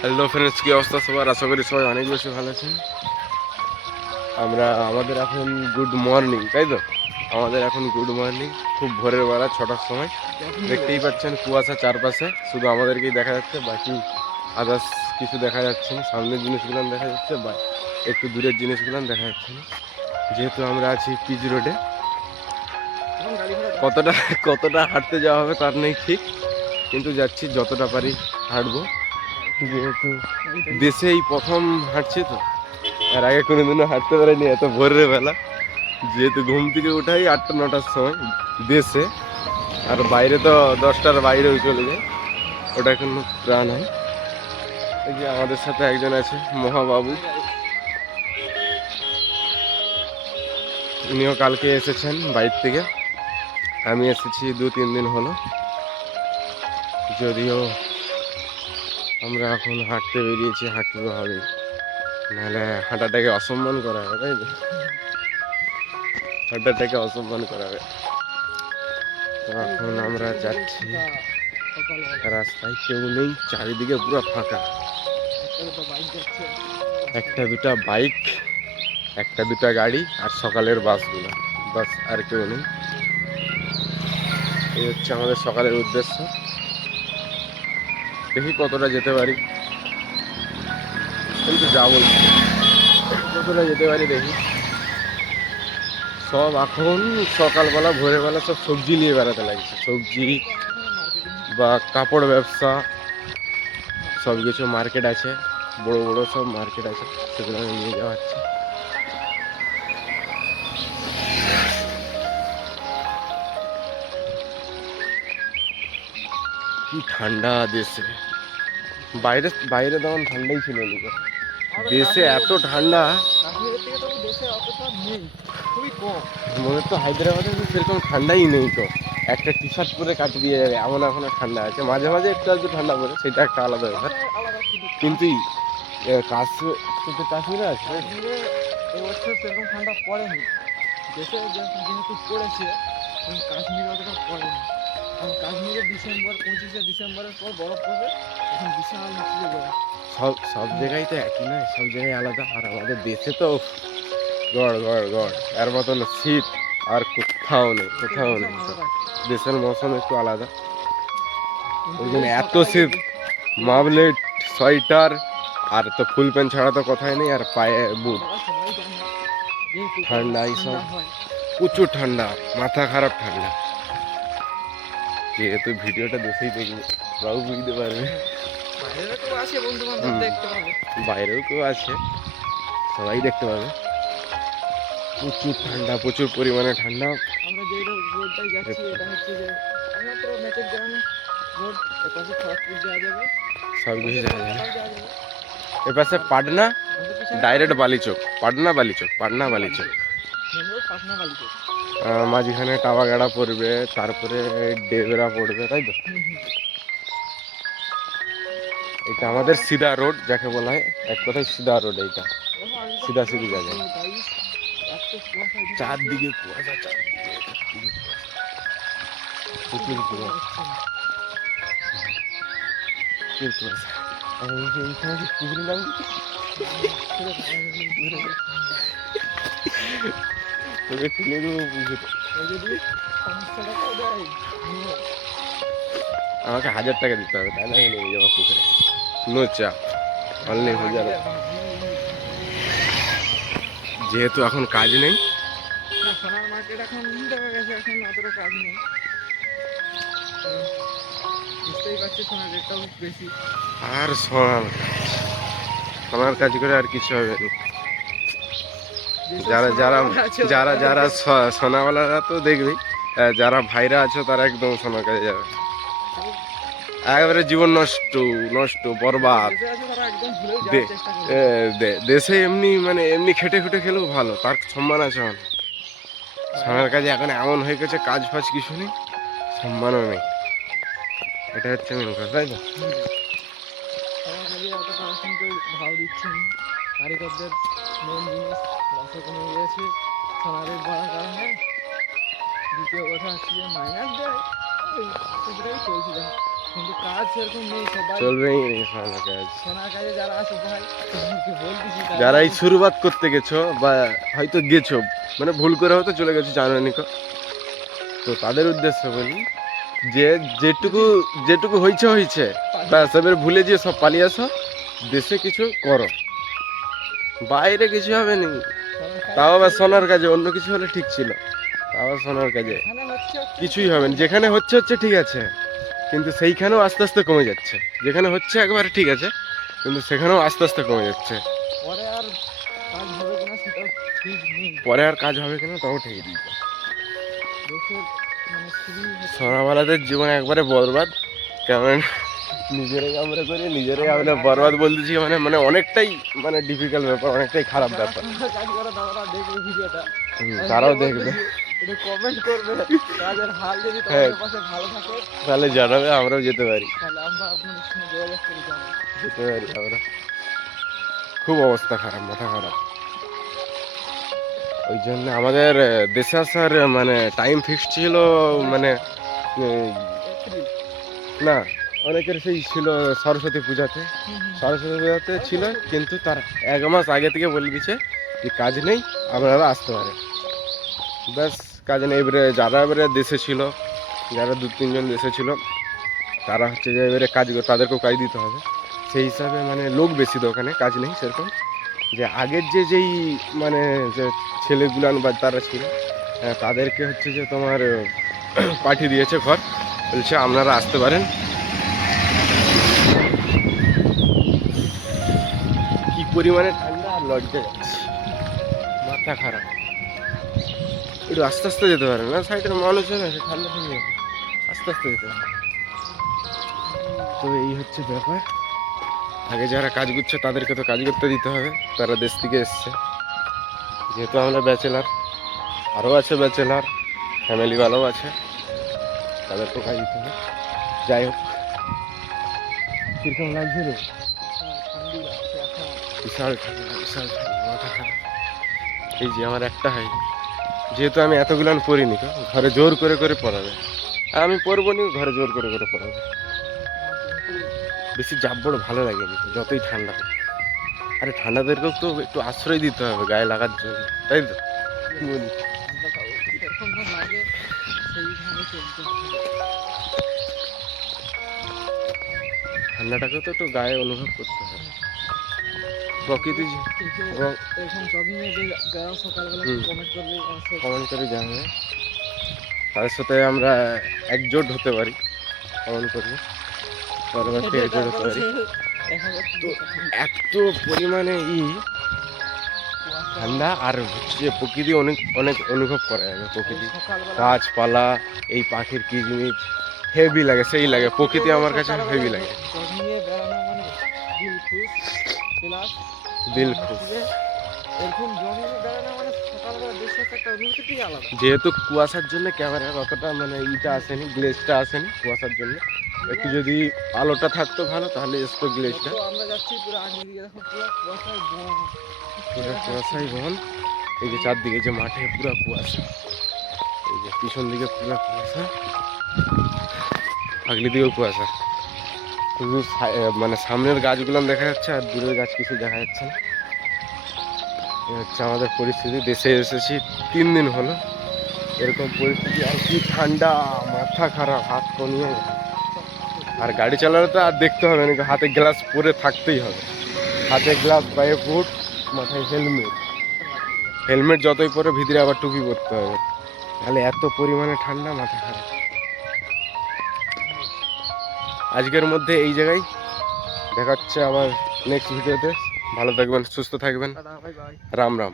Hello friends কি অবস্থা সবার? আশা করি সবাই অনেক বেশি ভালো আছেন। আমরা, আমাদের এখন গুড মর্নিং তাই তো? আমাদের এখন গুড মর্নিং খুব ভোরের বেলা, ছটার সময়। দেখতেই পাচ্ছেন কুয়াশা চারপাশে, শুধু আমাদেরকেই দেখা যাচ্ছে, বাকি আদার্স কিছু দেখা যাচ্ছে না। সামনের জিনিসগুলো দেখা যাচ্ছে, বা একটু দূরের জিনিসগুলো দেখা যাচ্ছে না। যেহেতু আমরা আছি পিচ রোডে কতটা কতটা হাঁটতে যাওয়া হবে তার নেই ঠিক, কিন্তু যাচ্ছি যতটা পারি হাঁটবো। যেহেতু দেশে এই প্রথম হাঁটছি তো। আর আগে কোনোদিনও হাঁটতে পারিনি, এত ভোরের বেলা। যেহেতু ঘুম থেকে উঠাই আটটা, নটার সময় দেশে। আর বাইরে তো দশটার বাইরেও চলে যায়। ওটা কোনো প্রাণ হয়। এই যে আমাদের সাথে একজন আছে, মহাবাবু। উনিও কালকে এসেছেন বাইর থেকে। আমি এসেছি দু তিন দিন হলো। যদিও আমরা এখন হাঁটতে বেরিয়েছি, হাঁটতে তো হবেই। নাহলে হাঁটাটাকে অসম্মান করা হবে, তাই তো? হাঁটাটাকে অসম্মান করা হবে। তো এখন আমরা যাচ্ছি। রাস্তায় কেউ নেই, চারিদিকে পুরো ফাঁকা। একটা দুটা বাইক, একটা দুটা গাড়ি আর সকালের বাসগুলো। বাস আর কেউ নেই। এই হচ্ছে আমাদের সকালের উদ্দেশ্য। দেখি কতটা যেতে পারি। কিন্তু যাব। কতটা যেতে পারি দেখি। সব এখন সকালবেলা ভোরবেলা সব সবজি নিয়ে বেড়াতে লাগছে। সবজি বা কাপড় ব্যবসা সব কিছু মার্কেট আছে। বড় বড় সব মার্কেট আছে। সেগুলো নিয়ে যাওয়া হচ্ছে। কি ঠান্ডা দেশে। বাইরে বাইরে তখন ঠান্ডাই ছিল নিকো দেশে এত ঠান্ডা। মনে তো হায়দ্রাবাদে সেরকম ঠান্ডাই নেই তো। একটা টি শার্ট পরে কাটি দিয়ে যাবে, এমন এখন ঠান্ডা আছে। মাঝে মাঝে একটু একটু ঠান্ডা পড়ে, সেটা একটা আলাদা ব্যাপার। কিন্তু কাশ্মীর তো কাশ্মীরে আছে? সেরকম ঠান্ডা পড়েনি দেশে যেহেতু পড়েছে অতটা পড়েনি। কারণ কাশ্মীরে ডিসেম্বর পঁচিশে ডিসেম্বরের পর বরফ পড়বে তখন বিশাল সব সব জায়গায় তো একই নয় সব জায়গায় আলাদা আর আমাদের দেশে তো গড় গড় গড়। এর মতন শীত আর কোথাও নেই কোথাও নেই। দেশের মৌসুম একটু আলাদা। ওই জন্য এত শীত। মাফলেট সোয়েটার আর তো ফুল প্যান্ট ছাড়া তো কথাই নেই আর পায়ে বুট। ঠান্ডা এইসব। প্রচুর ঠান্ডা মাথা খারাপ ঠান্ডা। যেহেতু ভিডিওটা দেখেই দেখবে। বাবু বুঝতে পারবে। বাইরেও কেউ আছে। সবাই দেখতে পাবে। প্রচুর ঠান্ডা প্রচুর পরিমাণে ঠান্ডা। আমরা যে রোডটাই যাচ্ছি এটা হচ্ছে যে একমাত্র মেচের গ্রামে রোড এপাশে খড়গপুর যাওয়া যাবে। সব কিছু যাওয়া যাবে। এপাশে পাটনা ডাইরেক্ট বালিচক। পাটনা বালিচক পাটনা বালিচক। পাটনা আহ, মাঝখানে টাওয়াগাড়া পড়বে তারপরে ডেবরা পড়বে তাই তো? এটা আমাদের সিধা রোড যাকে বলা হয়। এক কথায় সিধা রোড এইটা। সিধা সিধি জায়গা। চারদিকে কুয়াশা চারদিকে তোকে তুলে দেবো পুকুরে আমাকে হাজার টাকা দিতে হবে, তাহলে আমি নেমে যাব পুকুরে। নো অনলি হাজার যেহেতু এখন কাজ নেই। আর সোনার সোনার কাজ করে আর কিছু হবে না। যারা যারা যারা যারা সোনাওয়ালারা তো দেখবেই আহ, যারা ভাইরা আছো তারা একদম সোনা কাজে যাবে একেবারে জীবন নষ্ট নষ্ট বরবাদ। দেশে এমনি মানে এমনি খেটে খুটে খেলেও ভালো তার সম্মান আছে অনেক। সোনার কাজে এখন এমন হয়ে গেছে কাজ ফাজ কিছু নেই সম্মানও নেই। এটা হচ্ছে মেন কথা তাই না কারিগরদের মেন জিনিস বাড়ার কারণে দ্বিতীয় কথা হচ্ছে যে মাইনাস দেয়। সেটাই কিন্তু কাজ সেরকম নেই সবাই চলবেই সোনার কাজ। সোনার কাজে যারা আছে ভাই তোমাকে বলতেছি যারা এই করতে গেছো বা হয়তো গেছো মানে ভুল করে হয়তো চলে গেছো জানো নিকো তো তাদের উদ্দেশ্য বলি যে যেটুকু যেটুকু হয়েছে হয়েছে ব্যাস এবার ভুলে যেয়ে সব পালিয়ে আসো। দেশে কিছু করো। বাইরে কিছু হবে নি। তাও আবার সোনার কাজে অন্য কিছু হলে ঠিক ছিল। তাও আবার সোনার কাজে। কিছুই হবে না। যেখানে হচ্ছে হচ্ছে ঠিক আছে। কিন্তু সেইখানেও আস্তে আস্তে কমে যাচ্ছে। যেখানে হচ্ছে একবারে ঠিক আছে। কিন্তু সেখানেও আস্তে আস্তে কমে যাচ্ছে। পরে আর কাজ হবে কিনা তাও ঠিক নেই। মানে সোনাওয়ালাদের জীবন একবারে বরবাদ। কারণ নিজেরাই আমরা করি নিজেরাই আমরা বরবাদ বলতেছি মানে মানে অনেকটাই মানে ডিফিকাল্ট ব্যাপার অনেকটাই খারাপ ব্যাপার। তারাও দেখবে। কমেন্ট করবে হাল যদি হ্যাঁ। তোমাদের পাশে ভালো থাকে তাহলে জানাবে আমরাও যেতে পারি। তাহলে আমরা আপনাদের সঙ্গে যোগাযোগ করে যাব যেতে পারি আমরা। খুব অবস্থা খারাপ মাথা খারাপ। ওই জন্য আমাদের দেশে আসার মানে টাইম ফিক্সড ছিল মানে না। অনেকের সেই ছিল সরস্বতী পূজাতে। সরস্বতী পূজাতে ছিল, কিন্তু তার এক মাস আগে থেকে বলে দিচ্ছে যে কাজ নেই, আপনারা আসতে পারেন। ব্যাস, কাজ নেই এবারে যারা এবারে দেশে ছিল, যারা দু তিনজন দেশে ছিল, তারা হচ্ছে যে এবারে কাজ তাদেরকেও কাজ দিতে হবে। সেই হিসাবে মানে লোক বেশি ওখানে, কাজ নেই সেরকম। যে আগের যে যেই মানে যে ছেলেগুলান বা তারা ছিল তাদেরকে হচ্ছে যে তোমার, পাঠিয়ে দিয়েছে ঘর। বলছে আপনারা আসতে পারেন পরিমাণে ঠান্ডা আর লজ্জা যাচ্ছে। মাথা খারাপ। একটু আস্তে আস্তে যেতে পারে না? সাইডের মানুষ সে ঠান্ডা যাবে। আস্তে আস্তে যেতে পারে। তো এই হচ্ছে ব্যাপার। আগে যারা কাজ করছে, তাদেরকে তো কাজ করতে দিতে হবে। তারা দেশ থেকে এসছে। যেহেতু আমরা ব্যাচেলার, আরও আছে ব্যাচেলার ফ্যামিলিওয়ালাও আছে, তাদেরকেও কাজ দিতে হবে। যাই হোক। কীরকম লাগছে রে? ঠান্ডি বিশাল ঠান্ডা বিশাল এই যে আমার একটা হয় যেহেতু আমি এতগুলো পড়িনি তো, ঘরে জোর করে করে পড়াবে। আর আমি পড়ব নি, ঘরে জোর করে করে পড়াবে। বেশি জাপ বড় ভালো লাগে যতই ঠান্ডা হোক। আরে ঠান্ডাদেরকেও তো একটু আশ্রয় দিতে হবে গায়ে লাগার জন্য, তাই তো? বলি? তো একটু গায়ে অনুভব করতে হবে। প্রকৃতি এখন জগিং এ যে সকালবেলা কমেন্ট করে জানাবে তাদের সাথে আমরা একজোট হতে পারি, কমেন্ট করব পরবর্তী একজোট হতে পারি। এত পরিমাণে ই, ঠান্ডা আর হচ্ছে প্রকৃতি অনেক অনেক অনুভব করা যাবে প্রকৃতি। গাছপালা, এই পাখির কিচমিচ হেভি লাগে, সেই লাগে। প্রকৃতি আমার কাছে হেভি লাগে। মানে যেহেতু কুয়াশার জন্য ক্যামেরার অতটা মানে ইটা আসেনি গ্লেজটা আসেনি কুয়াশার জন্য। একটু যদি আলোটা থাকতো ভালো তাহলে এসতো গ্লেজটা। পুরো কুয়াশাই বহন এই যে চারদিকে যে মাঠে পুরো কুয়াশা। এই যে পিছন দিকে পুরো কুয়াশা। আগলি দিকেও কুয়াশা। শুধু মানে সামনের গাছগুলো দেখা যাচ্ছে আর দূরের গাছ কিছু দেখা যাচ্ছে না। হচ্ছে আমাদের পরিস্থিতি। দেশে এসেছি, তিন দিন হলো। এরকম পরিস্থিতি, আর কি ঠান্ডা, মাথা খারাপ, হাত কমিয়ে আর গাড়ি চালালে তো আর দেখতে হবে না হাতে গ্লাস পরে থাকতেই হবে। হাতে গ্লাস, পায়ে ফুট মাথায় হেলমেট। হেলমেট যতই পরে, ভিতরে আবার টুপি পরতে হবে। তাহলে এত পরিমাণে ঠান্ডা, মাথা খারাপ। আজকের মধ্যে এই জায়গায় দেখাচ্ছে আবার নেক্সট ভিডিওতে ভালো থাকবেন সুস্থ থাকবেন। রাম রাম।